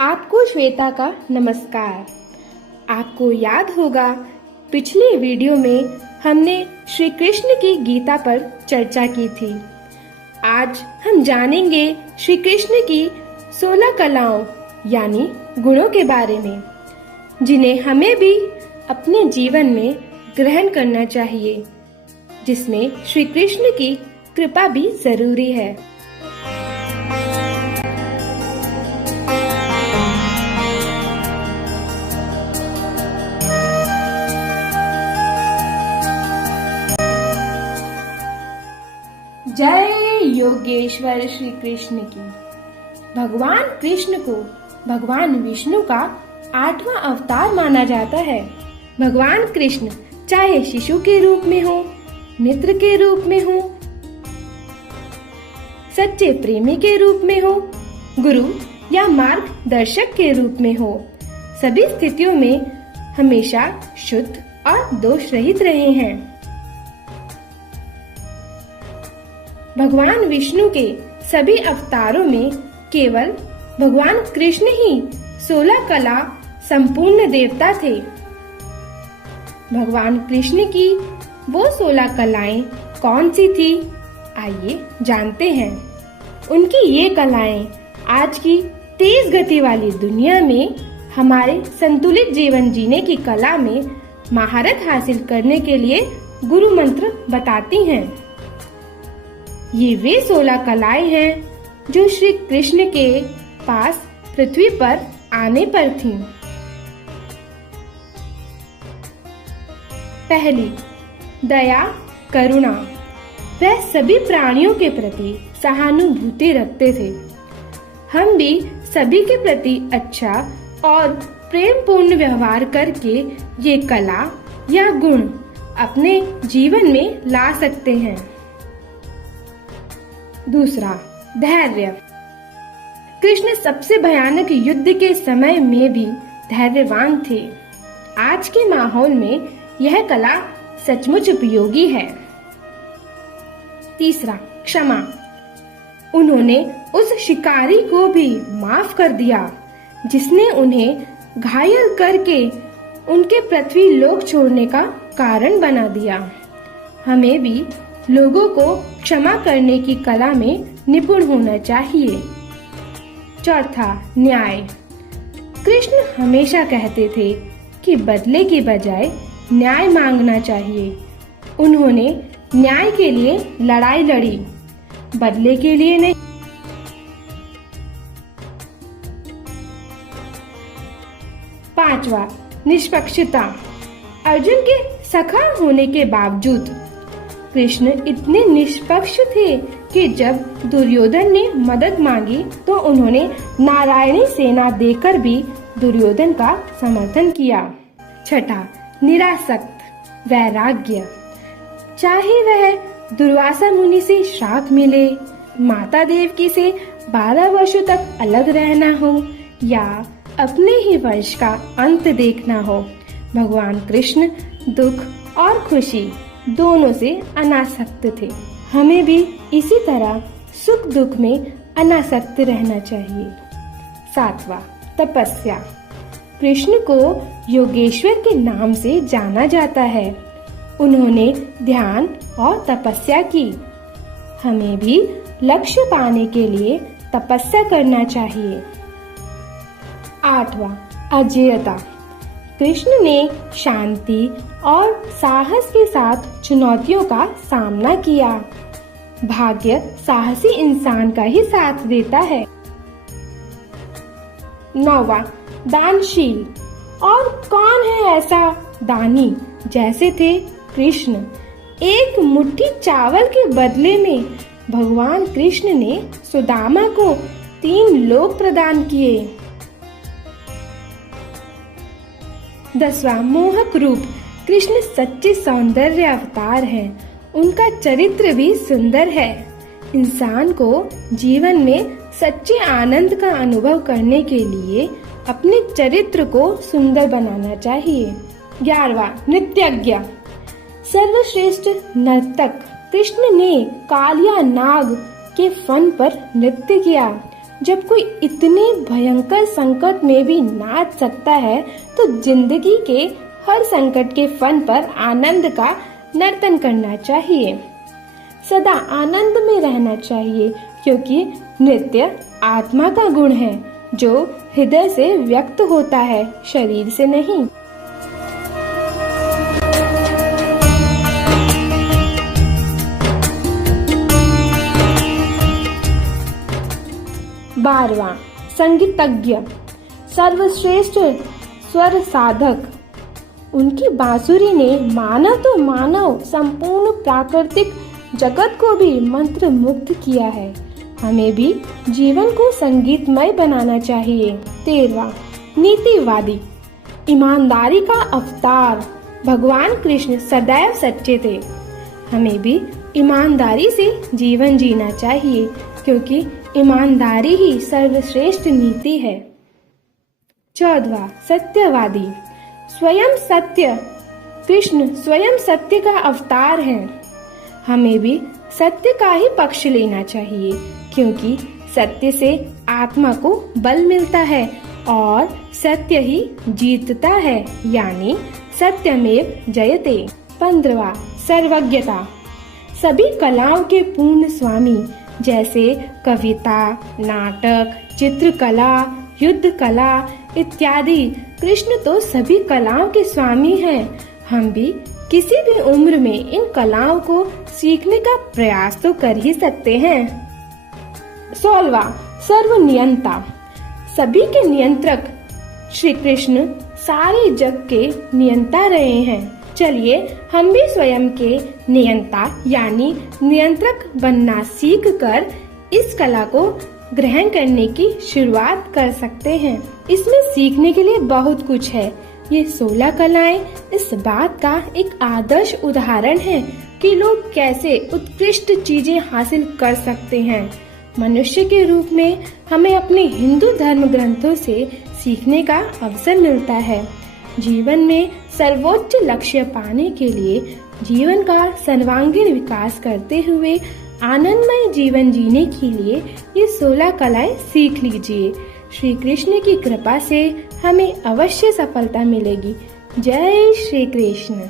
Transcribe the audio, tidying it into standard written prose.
आपको श्वेता का नमस्कार। आपको याद होगा पिछले वीडियो में हमने श्री कृष्ण की गीता पर चर्चा की थी। आज हम जानेंगे श्री कृष्ण की 16 कलाओं यानी गुणों के बारे में, जिन्हें हमें भी अपने जीवन में ग्रहण करना चाहिए, जिसमें श्री कृष्ण की कृपा भी जरूरी है। जय योगेश्वर श्री कृष्ण की। भगवान कृष्ण को भगवान विष्णु का 8वां अवतार माना जाता है। भगवान कृष्ण चाहे शिशु के रूप में हो, मित्र के रूप में हो, सच्चे प्रेमी के रूप में हो, गुरु या मार्गदर्शक के रूप में हो, सभी स्थितियों में हमेशा शुद्ध और दोष रहित रहे हैं। भगवान विष्णु के सभी अवतारों में केवल भगवान कृष्ण ही 16 कला संपूर्ण देवता थे। भगवान कृष्ण की वो 16 कलाएं कौन सी थी, आइए जानते हैं। उनकी ये कलाएं आज की तेज गति वाली दुनिया में हमारे संतुलित जीवन जीने की कला में महारत हासिल करने के लिए गुरु मंत्र बताती हैं। ये वे 16 कलाएं हैं जो श्री कृष्ण के पास पृथ्वी पर आने पर थीं। पहली, दया करुणा। वह सभी प्राणियों के प्रति सहानुभूति रखते थे। हम भी सभी के प्रति अच्छा और प्रेम पूर्ण व्यवहार करके ये कला या गुण अपने जीवन में ला सकते हैं। दूसरा, धैर्य। कृष्ण सबसे भयानक युद्ध के समय में भी धैर्यवान थे। आज के माहौल में यह कला सचमुच उपयोगी है। तीसरा, क्षमा। उन्होंने उस शिकारी को भी माफ कर दिया जिसने उन्हें घायल करके उनके पृथ्वी लोक छोड़ने का कारण बना दिया। हमें भी लोगों को क्षमा करने की कला में निपुण होना चाहिए। चौथा, न्याय। कृष्ण हमेशा कहते थे कि बदले की बजाय न्याय मांगना चाहिए। उन्होंने न्याय के लिए लड़ाई लड़ी, बदले के लिए नहीं। पांचवा, निष्पक्षता। अर्जुन के सखा होने के बावजूद कृष्ण इतने निष्पक्ष थे कि जब दुर्योधन ने मदद मांगी तो उन्होंने नारायणी सेना देकर भी दुर्योधन का समर्थन किया। छठा, निरासक्त वैराग्य। चाहे वह दुर्वासा मुनि से श्राप मिले, माता देवकी से 12 वर्षों तक अलग रहना हो या अपने ही वंश का अंत देखना हो, भगवान कृष्ण दुख और खुशी दोनों से अनासक्त थे। हमें भी इसी तरह सुख दुख में अनासक्त रहना चाहिए। सातवां, तपस्या। कृष्ण को योगेश्वर के नाम से जाना जाता है। उन्होंने ध्यान और तपस्या की। हमें भी लक्ष्य पाने के लिए तपस्या करना चाहिए। आठवां, अजेयता। कृष्ण ने शांति और साहस के साथ चुनौतियों का सामना किया। भाग्य साहसी इंसान का ही साथ देता है। 9वां, दानशील। और कौन है ऐसा दानी जैसे थे कृष्ण। एक मुट्ठी चावल के बदले में भगवान कृष्ण ने सुदामा को 3 लोक प्रदान किए। 10वां, मोहक रूप। कृष्ण सच्चे सौंदर्य अवतार हैं। उनका चरित्र भी सुंदर है। इंसान को जीवन में सच्चे आनंद का अनुभव करने के लिए अपने चरित्र को सुंदर बनाना चाहिए। 11वां, नृत्यज्ञ। सर्वश्रेष्ठ नर्तक। कृष्ण ने कालिया नाग के फन पर नृत्य किया। जब कोई इतने भयंकर संकट में भी नाच सकता है तो जिंदगी के हर संकट के फन पर आनंद का नर्तन करना चाहिए। सदा आनंद में रहना चाहिए, क्योंकि नृत्य आत्मा का गुण है जो हृदय से व्यक्त होता है, शरीर से नहीं। बारहवां, संगीतज्ञ सर्वश्रेष्ठ स्वर साधक। उनकी बांसुरी ने मानव तो मानव संपूर्ण प्राकृतिक जगत को भी मंत्र मुग्ध किया है। हमें भी जीवन को संगीतमय बनाना चाहिए। 13वां, नीतिवादी ईमानदारी का अवतार। भगवान कृष्ण सदैव सच्चे थे। हमें भी ईमानदारी से जीवन जीना चाहिए, क्योंकि ईमानदारी ही सर्वश्रेष्ठ नीति है। 14वां, सत्यवादी स्वयं सत्य। कृष्ण स्वयं सत्य का अवतार है। हमें भी सत्य का ही पक्ष लेना चाहिए, क्योंकि सत्य से आत्मा को बल मिलता है और सत्य ही जीतता है, यानी सत्यमेव जयते। 15वां, सर्वज्ञता सभी कलाओं के पूर्ण स्वामी, जैसे कविता, नाटक, चित्रकला, युद्ध कला इत्यादि। कृष्ण तो सभी कलाओं के स्वामी हैं। हम भी किसी भी उम्र में इन कलाओं को सीखने का प्रयास तो कर ही सकते हैं। 16वां, सर्वनियंता सभी के नियंत्रक। श्री कृष्ण सारे जग के नियंता रहे हैं। चलिए हम भी स्वयं के नियंता यानी नियंत्रक बनना सीखकर इस कला को ग्रहण करने की शुरुआत कर सकते हैं। इसमें सीखने के लिए बहुत कुछ है। ये 16 कलाएं इस बात का एक आदर्श उदाहरण है कि लोग कैसे उत्कृष्ट चीजें हासिल कर सकते हैं। मनुष्य के रूप में हमें अपने हिंदू धर्म ग्रंथों से सीखने का अवसर मिलता है। जीवन में सर्वोच्च लक्ष्य पाने के लिए जीवन का सर्वांगीण विकास करते हुए आनंदमय जीवन जीने के लिए ये 16 कलाएं सीख लीजिए। श्री कृष्ण की कृपा से हमें अवश्य सफलता मिलेगी। जय श्री कृष्ण।